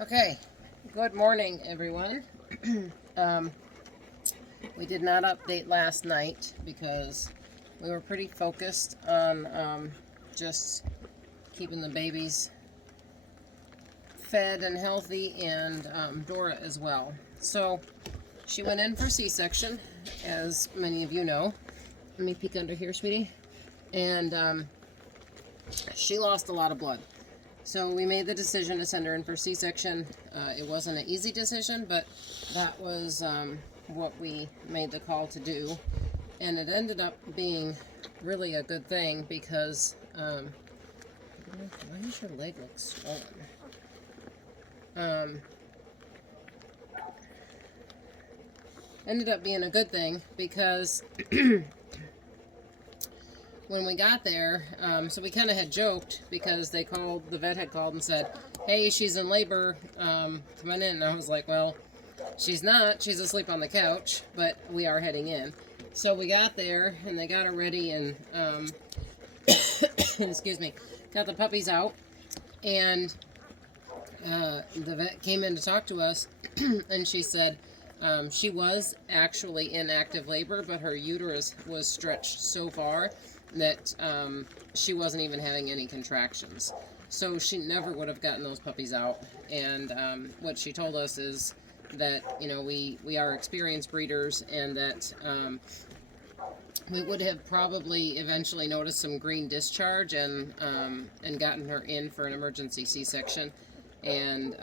Okay, good morning, everyone. um, we did not update last night because we were pretty focused on just keeping the babies fed and healthy, and Dora as well. So she went in for C-section, as many of you know. Let me peek under here, sweetie. And she lost a lot of blood. So we made the decision to send her in for C-section. It wasn't an easy decision, but that was what we made the call to do. And it ended up being really a good thing because, why does your leg look swollen? Ended up being a good thing because when we got there, so we kind of had joked because the vet had called and said, hey, she's in labor, come on in. And I was like, well, she's not, she's asleep on the couch, but we are heading in. So we got there and they got her ready and, excuse me, got the puppies out, and the vet came in to talk to us and she said, she was actually in active labor, but her uterus was stretched so far that she wasn't even having any contractions. So she never would have gotten those puppies out. And what she told us is that, you know, we are experienced breeders, and that we would have probably eventually noticed some green discharge and gotten her in for an emergency C-section. And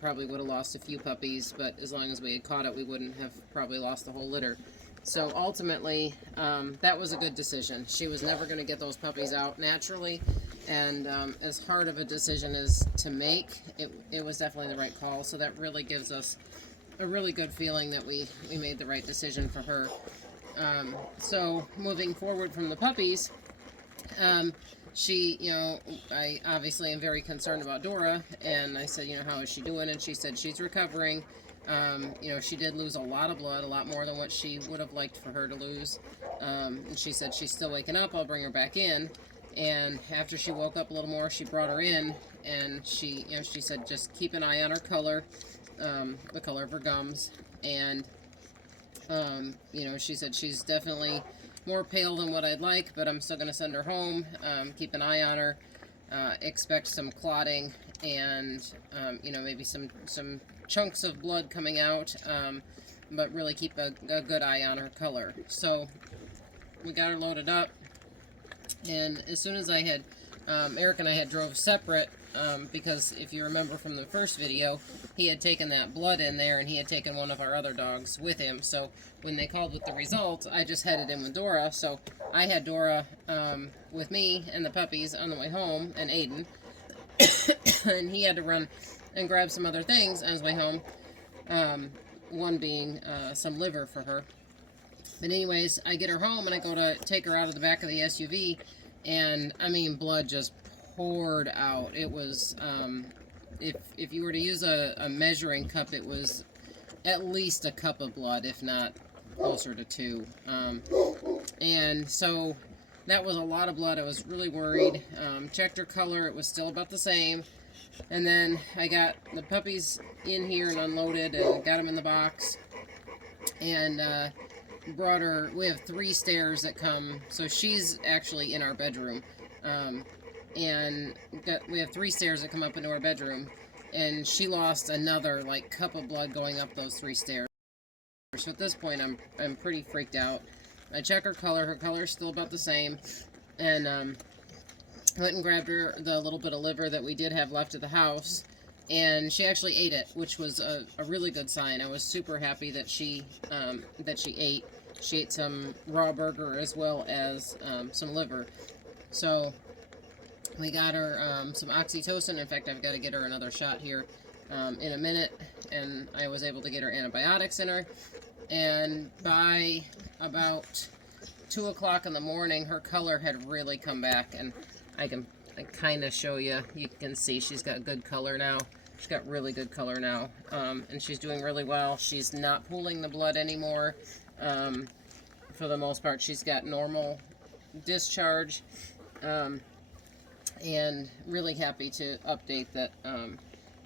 probably would have lost a few puppies, but as long as we had caught it, we wouldn't have probably lost the whole litter. So ultimately, that was a good decision. She was never going to get those puppies out naturally, and as hard of a decision as to make, it was definitely the right call. So that really gives us a really good feeling that we made the right decision for her. So moving forward from the puppies, she, you know, I obviously am very concerned about Dora, and I said, you know, how is she doing? And she said she's recovering. You know, she did lose a lot of blood, a lot more than what she would have liked for her to lose. And she said she's still waking up, I'll bring her back in. And after she woke up a little more, she brought her in, and she, you know, she said just keep an eye on her color, the color of her gums, and you know, she said she's definitely more pale than what I'd like, but I'm still going to send her home. Keep an eye on her. Expect some clotting and, you know, maybe some chunks of blood coming out, but really keep a good eye on her color. So we got her loaded up, and as soon as I had, Eric and I had drove separate, because if you remember from the first video, he had taken that blood in there, and he had taken one of our other dogs with him. So when they called with the results, I just headed in with Dora. So I had Dora with me and the puppies on the way home, and Aiden, and he had to run and grab some other things on his way home, one being some liver for her. But anyways, I get her home, and I go to take her out of the back of the SUV, and I mean, blood just poured out. It was, if you were to use a measuring cup, it was at least a cup of blood, if not closer to two. And so that was a lot of blood. I was really worried. Checked her color, it was still about the same. And then I got the puppies in here and unloaded and got them in the box, and brought her. We have 3 stairs that come, so she's actually in our bedroom, and we have 3 stairs that come up into our bedroom, and she lost another like cup of blood going up those 3 stairs. So at this point, I'm pretty freaked out. I check her color. Her color's still about the same, and went and grabbed her the little bit of liver that we did have left at the house, and she actually ate it, which was a really good sign. I was super happy that she ate. She ate some raw burger as well as some liver. So we got her some oxytocin. In fact, I've got to get her another shot here in a minute, and I was able to get her antibiotics in her. And by about 2 o'clock in the morning, her color had really come back, and I kind of show you. You can see she's got good color now. She's got really good color now, and she's doing really well. She's not pooling the blood anymore. For the most part, she's got normal discharge, and really happy to update that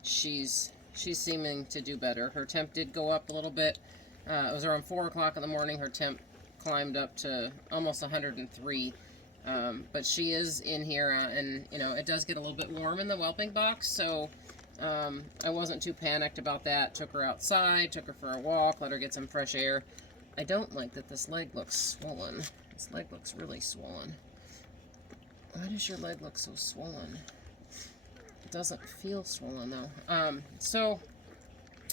she's she's seeming to do better. Her temp did go up a little bit. It was around 4 o'clock in the morning. Her temp climbed up to almost 103. But she is in here, and you know, it does get a little bit warm in the whelping box, so I wasn't too panicked about that. Took her outside, took her for a walk, let her get some fresh air. I don't like that this leg looks swollen. This leg looks really swollen. Why does your leg look so swollen? It doesn't feel swollen though. So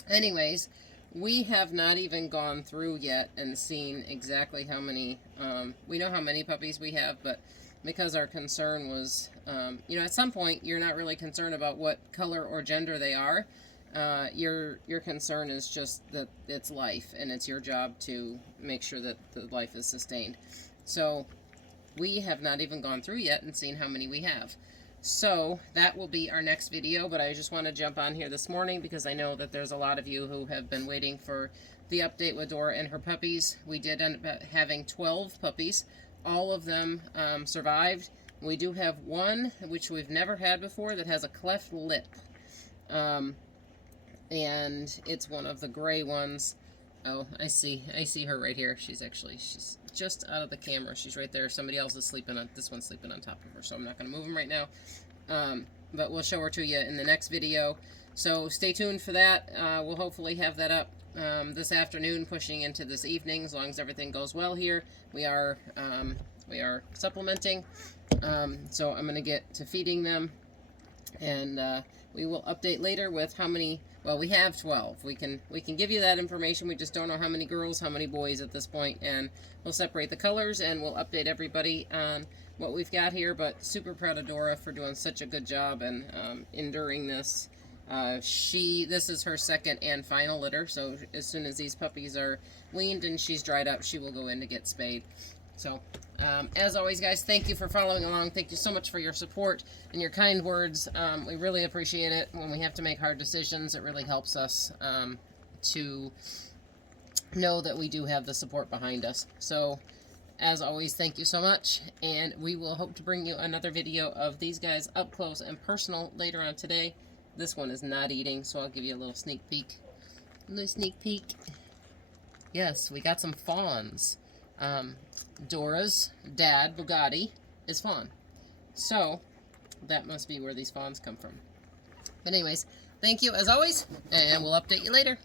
anyways, we have not even gone through yet and seen exactly how many, we know how many puppies we have, but because our concern was, you know, at some point you're not really concerned about what color or gender they are. Your concern is just that it's life, and it's your job to make sure that the life is sustained. So we have not even gone through yet and seen how many we have. So that will be our next video, but I just want to jump on here this morning because I know that there's a lot of you who have been waiting for the update with Dora and her puppies. We did end up having 12 puppies. All of them survived. We do have one, which we've never had before, that has a cleft lip. And it's one of the gray ones. Oh, I see her right here. She's just out of the camera. She's right there. Somebody else is sleeping on, this one's sleeping on top of her, so I'm not going to move him right now. But we'll show her to you in the next video. So stay tuned for that. We'll hopefully have that up this afternoon, pushing into this evening, as long as everything goes well here. We are supplementing. So I'm going to get to feeding them, and we will update later with how many. Well, we have 12. We can give you that information. We just don't know how many girls, how many boys at this point, and we'll separate the colors, and we'll update everybody on what we've got here. But super proud of Dora for doing such a good job and enduring this. This is her second and final litter, so as soon as these puppies are weaned and she's dried up, she will go in to get spayed. So, as always, guys, thank you for following along. Thank you so much for your support and your kind words. We really appreciate it. When we have to make hard decisions, it really helps us to know that we do have the support behind us. So, as always, thank you so much, and we will hope to bring you another video of these guys up close and personal later on today. This one is not eating, so I'll give you a little sneak peek. A little sneak peek. Yes, we got some fawns. Dora's dad, Bugatti, is fawn. So, that must be where these fawns come from. But anyways, thank you as always, and we'll update you later.